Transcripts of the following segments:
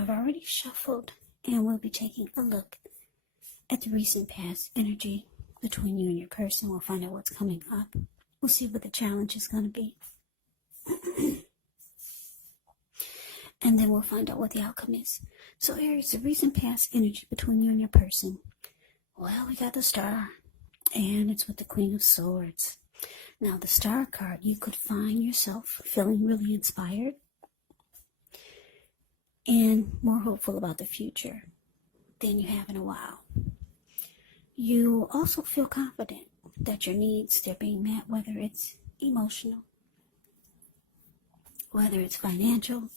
I've already shuffled, and we'll be taking a look at the recent past energy between you and your person. We'll find out what's coming up. We'll see what the challenge is going to be. And then we'll find out what the outcome is. So Aries, the recent past energy between you and your person. Well, we got the Star, and it's with the Queen of Swords. Now, the Star card, you could find yourself feeling really inspired and more hopeful about the future than you have in a while. You also feel confident that your needs, they're being met, whether it's emotional, whether it's financial,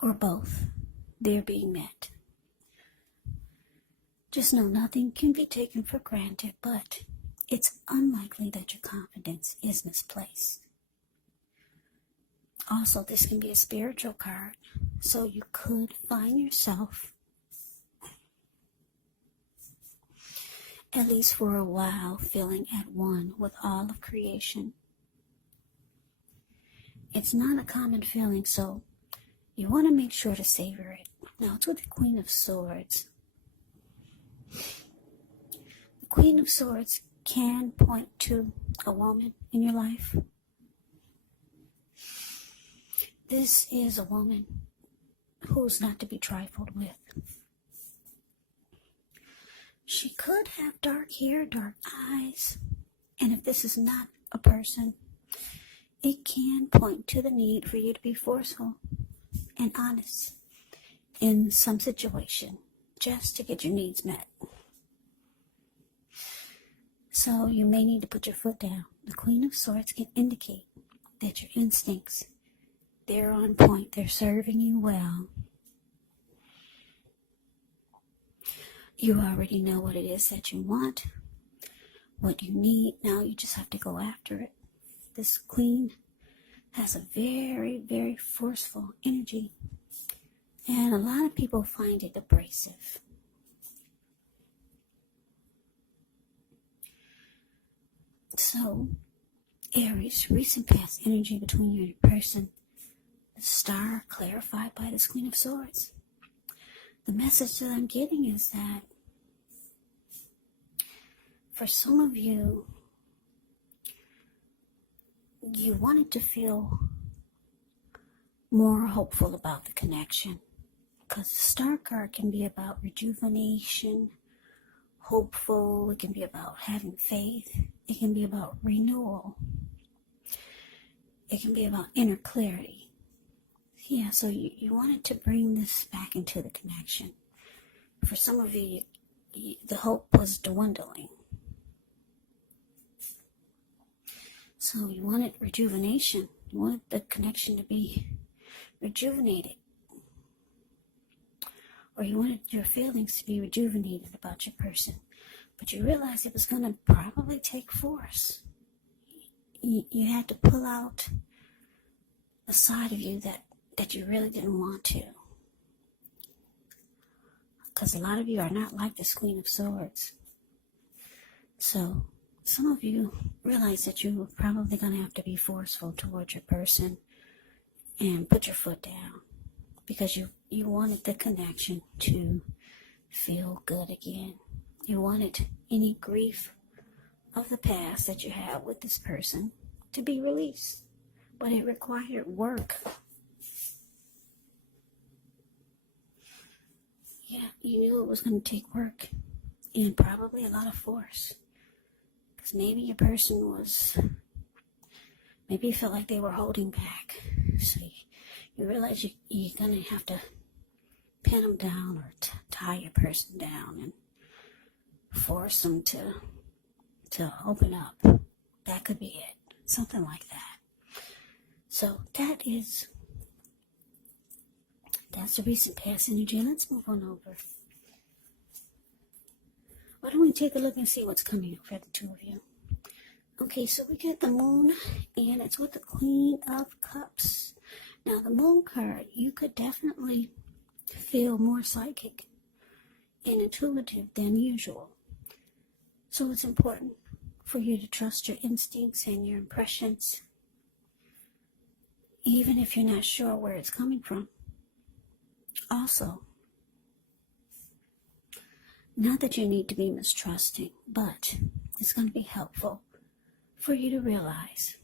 or both, they're being met. Just know nothing can be taken for granted, but it's unlikely that your confidence is misplaced. Also, this can be a spiritual card, so you could find yourself, at least for a while, feeling at one with all of creation. It's not a common feeling, so you want to make sure to savor it. Now, it's with the Queen of Swords. The Queen of Swords can point to a woman in your life. This is a woman who's not to be trifled with. She could have dark hair, dark eyes, and if this is not a person, it can point to the need for you to be forceful and honest in some situation just to get your needs met. So you may need to put your foot down. The Queen of Swords can indicate that your instincts, they're on point, they're serving you well. You already know what it is that you want, what you need. Now you just have to go after it. This Queen has a very, very forceful energy, and a lot of people find it abrasive. So, Aries, recent past energy between you and your person. The Star clarified by this Queen of Swords. The message that I'm getting is that for some of you, you wanted to feel more hopeful about the connection, because the Star card can be about rejuvenation, hopeful. It can be about having faith. It can be about renewal. It can be about inner clarity. Yeah, so you wanted to bring this back into the connection. For some of you, the hope was dwindling. So you wanted rejuvenation. You wanted the connection to be rejuvenated. Or you wanted your feelings to be rejuvenated about your person. But you realized it was going to probably take force. You had to pull out a side of you that you really didn't want to. Because a lot of you are not like this Queen of Swords. So some of you realize that you're probably going to have to be forceful towards your person and put your foot down, because you wanted the connection to feel good again. You wanted any grief of the past that you had with this person to be released, but it required work. Yeah, you knew it was going to take work and probably a lot of force. Because maybe your person was, maybe you felt like they were holding back. So you realize you're going to have to pin them down or tie your person down and force them to open up. That could be it. Something like that. So that's the recent past energy. Let's move on over. Why don't we take a look and see what's coming up for the two of you? Okay, so we got the Moon, and it's with the Queen of Cups. Now, the Moon card, you could definitely feel more psychic and intuitive than usual. So it's important for you to trust your instincts and your impressions, even if you're not sure where it's coming from. Also, not that you need to be mistrusting, but it's going to be helpful for you to realize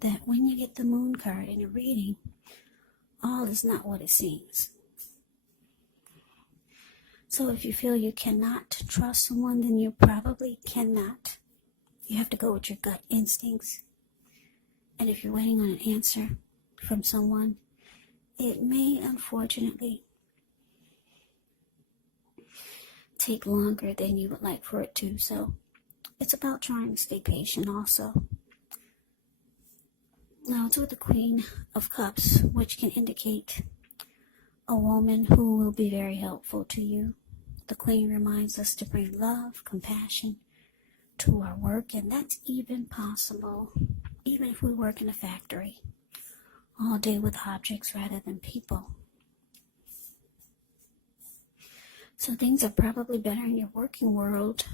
that when you get the moon card in a reading, all is not what it seems. So if you feel you cannot trust someone, then you probably cannot. You have to go with your gut instincts. And if you're waiting on an answer from someone, it may unfortunately take longer than you would like for it to. So it's about trying to stay patient also. Now it's with the Queen of Cups, which can indicate a woman who will be very helpful to you. The Queen reminds us to bring love, compassion to our work, and that's even possible, even if we work in a factory all day with objects rather than people. So things are probably better in your working world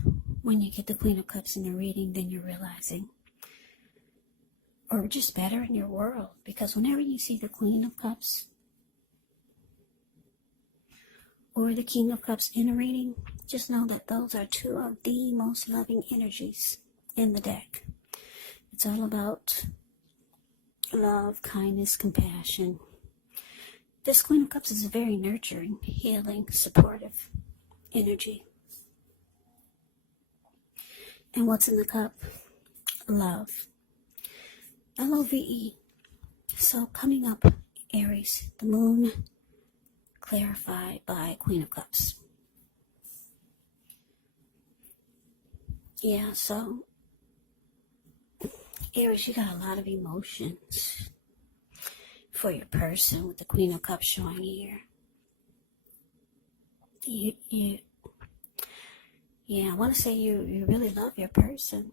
when you get the Queen of Cups in the reading than you're realizing. Or just better in your world, because whenever you see the Queen of Cups or the King of Cups in a reading, just know that those are two of the most loving energies in the deck. It's all about love, kindness, compassion. This Queen of Cups is a very nurturing, healing, supportive energy. And what's in the cup? Love. Love. So coming up, Aries, the moon clarified by Queen of Cups. Yeah, so Aries, you got a lot of emotions for your person with the Queen of Cups showing here. I want to say you really love your person.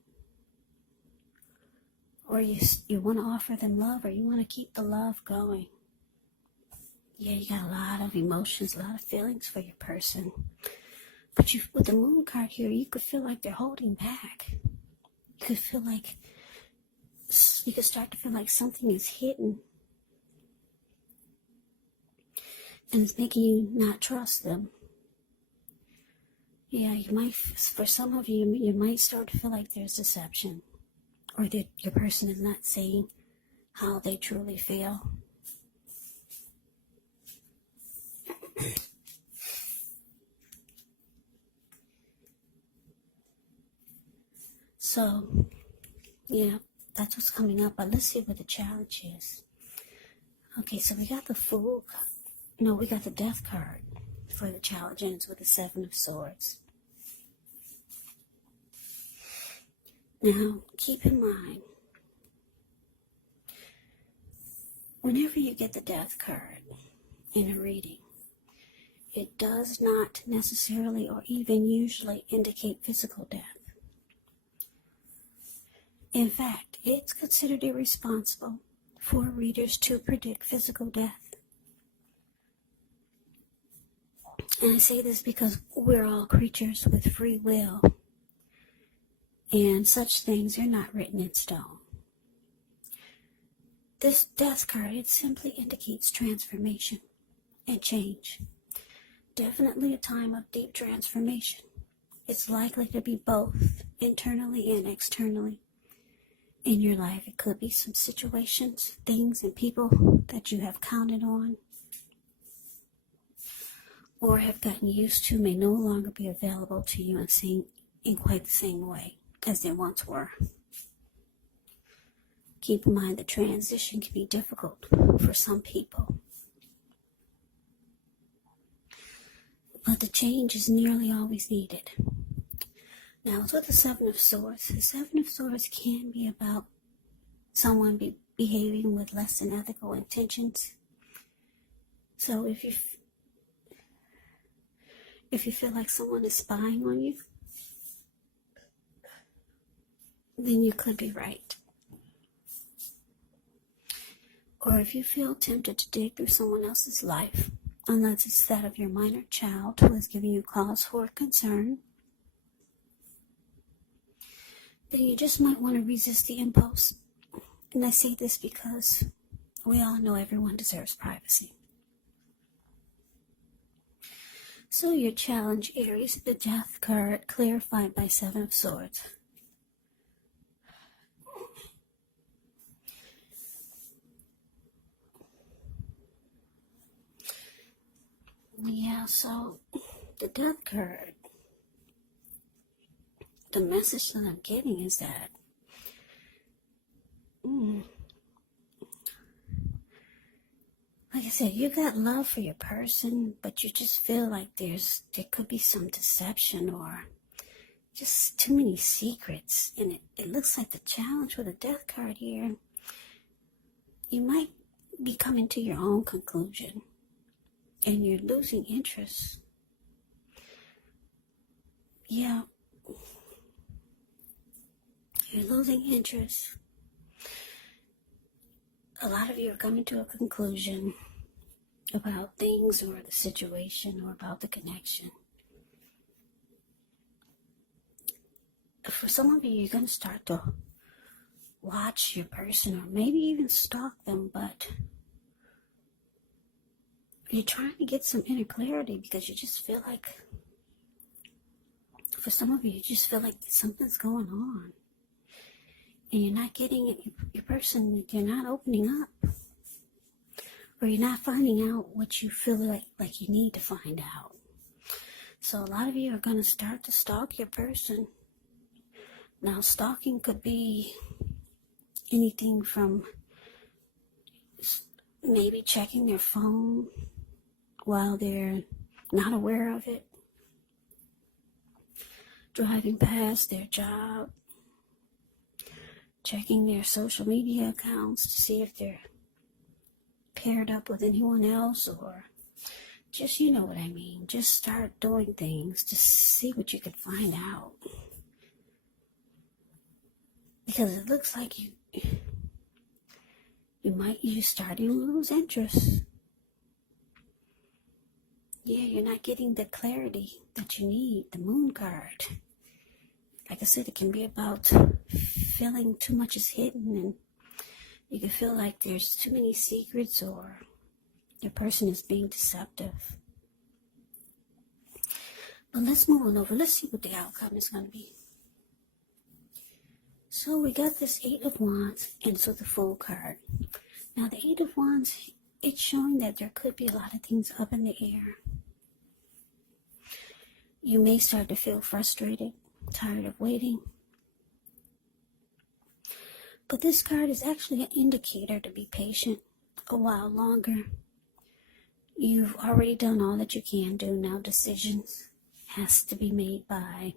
Or you want to offer them love, or you want to keep the love going. Yeah, you got a lot of emotions, a lot of feelings for your person. But with the moon card here, you could feel like they're holding back. You could start to feel like something is hidden. And it's making you not trust them. Yeah, for some of you, you might start to feel like there's deception. Or that your person is not saying how they truly feel. So, yeah, that's what's coming up. But let's see what the challenge is. Okay, so we got the Fool. No, we got the Death card for the challenge, and it's with the Seven of Swords. Now, keep in mind, whenever you get the Death card in a reading, it does not necessarily or even usually indicate physical death. In fact, it's considered irresponsible for readers to predict physical death. And I say this because we're all creatures with free will, and such things are not written in stone. This Death card, it simply indicates transformation and change. Definitely a time of deep transformation. It's likely to be both internally and externally in your life. It could be some situations, things, and people that you have counted on or have gotten used to may no longer be available to you and seen in quite the same way as they once were. Keep in mind the transition can be difficult for some people. But the change is nearly always needed. Now, it's with the Seven of Swords. The Seven of Swords can be about someone behaving with less than ethical intentions. So if you feel like someone is spying on you, then you could be right. Or if you feel tempted to dig through someone else's life, unless it's that of your minor child who is giving you cause for concern, then you just might want to resist the impulse. And I say this because we all know everyone deserves privacy. So your challenge, Aries, the Death card, clarified by Seven of Swords. Yeah, so the Death card, the message that I'm getting is that like I said, you got love for your person, but you just feel like there could be some deception or just too many secrets. And it looks like the challenge with the Death card here, you might be coming to your own conclusion and you're losing interest. Yeah, you're losing interest. A lot of you are coming to a conclusion about things or the situation or about the connection. For some of you, you're going to start to watch your person or maybe even stalk them, but you're trying to get some inner clarity because you just feel like, for some of you, you just feel like something's going on. And you're not getting it, your person, you're not opening up. Or you're not finding out what you feel like you need to find out. So a lot of you are going to start to stalk your person. Now, stalking could be anything from maybe checking their phone while they're not aware of it, driving past their job, checking their social media accounts to see if they're paired up with anyone else, or just, you know what I mean, just start doing things to see what you can find out. Because it looks like you're starting to lose interest. Yeah, you're not getting the clarity that you need. The Moon card, like I said, it can be about feeling too much is hidden, and you can feel like there's too many secrets or your person is being deceptive. But let's move on over. Let's see what the outcome is going to be. So we got this Eight of Wands, and so the Fool card. Now the Eight of Wands, it's showing that there could be a lot of things up in the air. You may start to feel frustrated, tired of waiting. But this card is actually an indicator to be patient a while longer. You've already done all that you can do. Now decisions has to be made by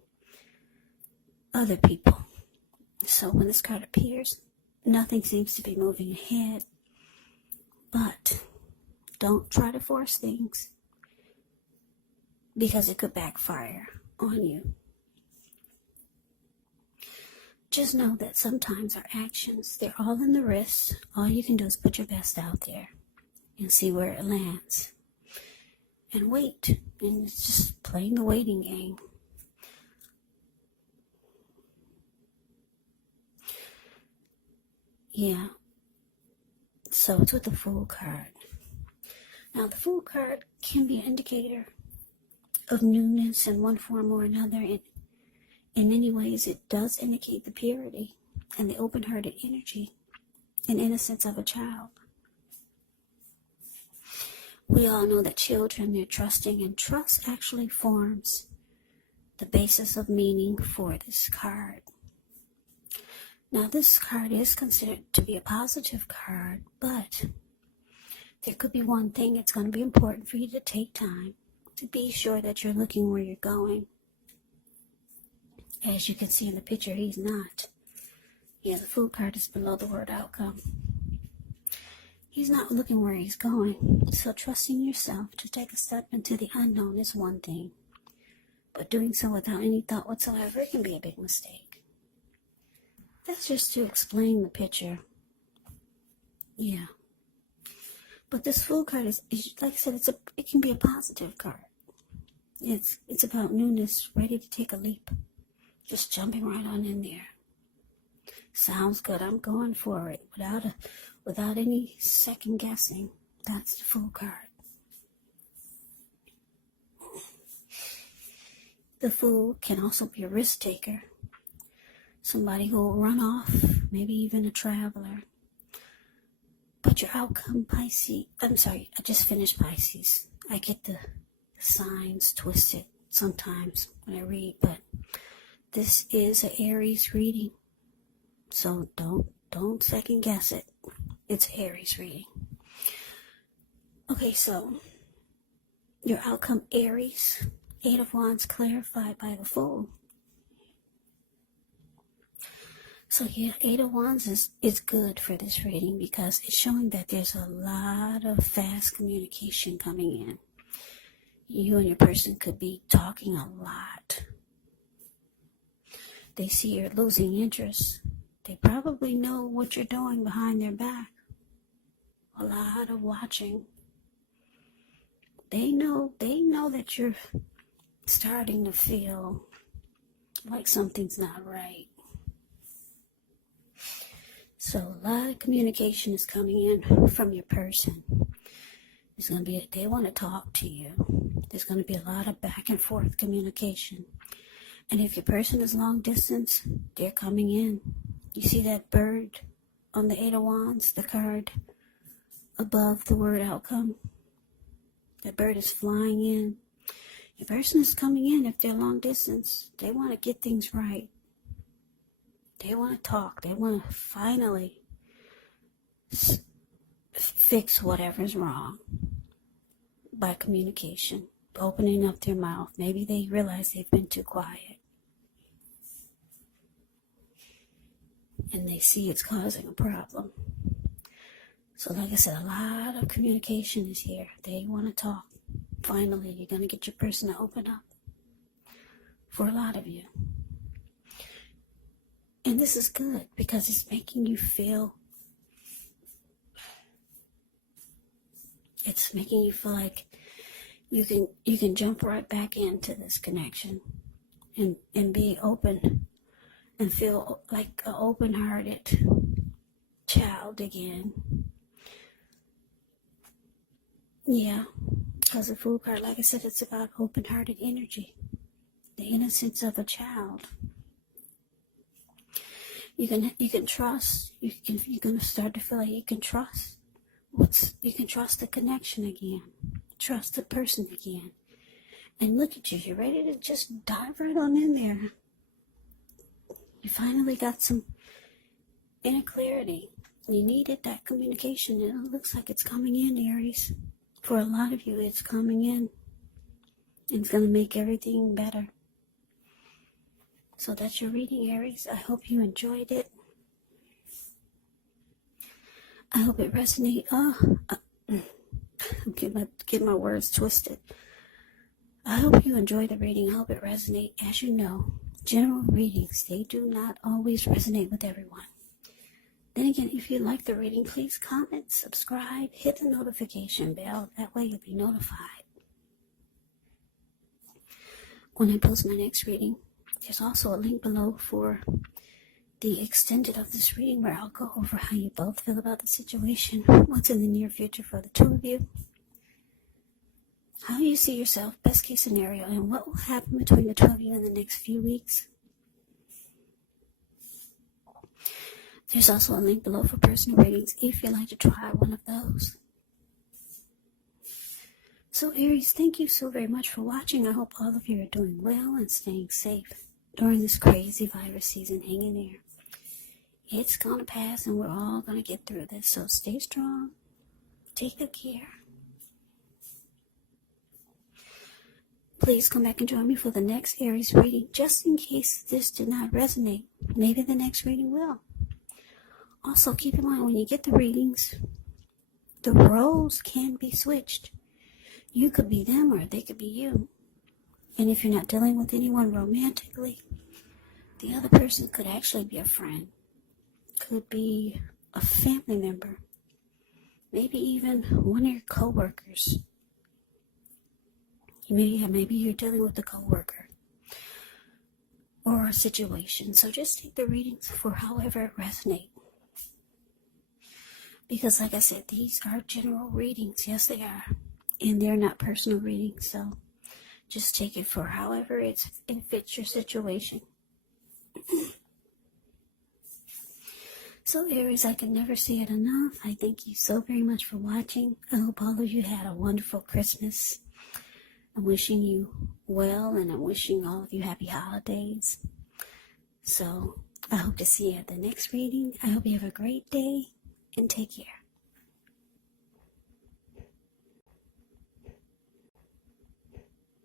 other people. So when this card appears, nothing seems to be moving ahead. But don't try to force things, because it could backfire on you. Just know that sometimes our actions, they're all in the wrist. All you can do is put your best out there and see where it lands. And wait. And it's just playing the waiting game. Yeah. So it's with the Fool card. Now the Fool card can be an indicator of newness in one form or another. And in many ways, it does indicate the purity and the open-hearted energy and innocence of a child. We all know that children, they're trusting, and trust actually forms the basis of meaning for this card. Now, this card is considered to be a positive card, but there could be one thing. It's going to be important for you to take time to be sure that you're looking where you're going. As you can see in the picture, he's not. Yeah, the Fool card is below the word outcome. He's not looking where he's going. So trusting yourself to take a step into the unknown is one thing. But doing so without any thought whatsoever can be a big mistake. That's just to explain the picture. Yeah. But this Fool card is like I said, it can be a positive card. It's about newness, ready to take a leap. Just jumping right on in there. Sounds good. I'm going for it without any second guessing. That's the Fool card. The Fool can also be a risk taker. Somebody who will run off, maybe even a traveler. But your outcome, Pisces, I'm sorry, I just finished Pisces. I get the signs twisted sometimes when I read, but this is an Aries reading. So don't second guess it. It's Aries reading. Okay, so your outcome, Aries, 8 of Wands clarified by the Fool. So yeah, 8 of Wands is good for this reading because it's showing that there's a lot of fast communication coming in. You and your person could be talking a lot. They see you're losing interest. They probably know what you're doing behind their back. A lot of watching. They know that you're starting to feel like something's not right. So a lot of communication is coming in from your person. There's going to be, they want to talk to you. There's going to be a lot of back and forth communication. And if your person is long distance, they're coming in. You see that bird on the 8 of Wands, the card above the word outcome? That bird is flying in. Your person is coming in if they're long distance. They want to get things right. They want to talk. They want to finally fix whatever's wrong by communication, opening up their mouth. Maybe they realize they've been too quiet. And they see it's causing a problem. So like I said, a lot of communication is here. They want to talk. Finally, you're going to get your person to open up. For a lot of you. And this is good because it's making you feel, like you can jump right back into this connection and be open and feel like an open-hearted child again. Yeah, because the Fool card, like I said, it's about open-hearted energy, the innocence of a child. You can trust. You're gonna start to feel like you can trust. You can trust the connection again, trust the person again, and look at you. You're ready to just dive right on in there. You finally got some inner clarity. You needed that communication, and it looks like it's coming in, Aries. For a lot of you, it's coming in. And it's going to make everything better. So that's your reading, Aries. I hope you enjoyed it. I hope it resonated. I'm getting my words twisted. I hope you enjoyed the reading. I hope it resonated. As you know, general readings, they do not always resonate with everyone. Then again, if you like the reading, please comment, subscribe, hit the notification bell. That way you'll be notified when I post my next reading. There's also a link below for the extended of this reading where I'll go over how you both feel about the situation, what's in the near future for the two of you, how you see yourself, best case scenario, and what will happen between the two of you in the next few weeks. There's also a link below for personal readings if you'd like to try one of those. So Aries, thank you so very much for watching. I hope all of you are doing well and staying safe during this crazy virus season. Hang in there. It's going to pass and we're all going to get through this. So stay strong. Take good care. Please come back and join me for the next Aries reading. Just in case this did not resonate, maybe the next reading will. Also, keep in mind, when you get the readings, the roles can be switched. You could be them or they could be you. And if you're not dealing with anyone romantically, the other person could actually be a friend. Could be a family member. Maybe even one of your co-workers. Maybe you're dealing with a co-worker or a situation. So just take the readings for however it resonates. Because like I said, these are general readings. Yes, they are. And they're not personal readings. So Just take it for however it fits your situation. So Aries, I can never say it enough. I thank you so very much for watching. I hope all of you had a wonderful Christmas. I'm wishing you well, and I'm wishing all of you happy holidays. So I hope to see you at the next reading. I hope you have a great day, and take care.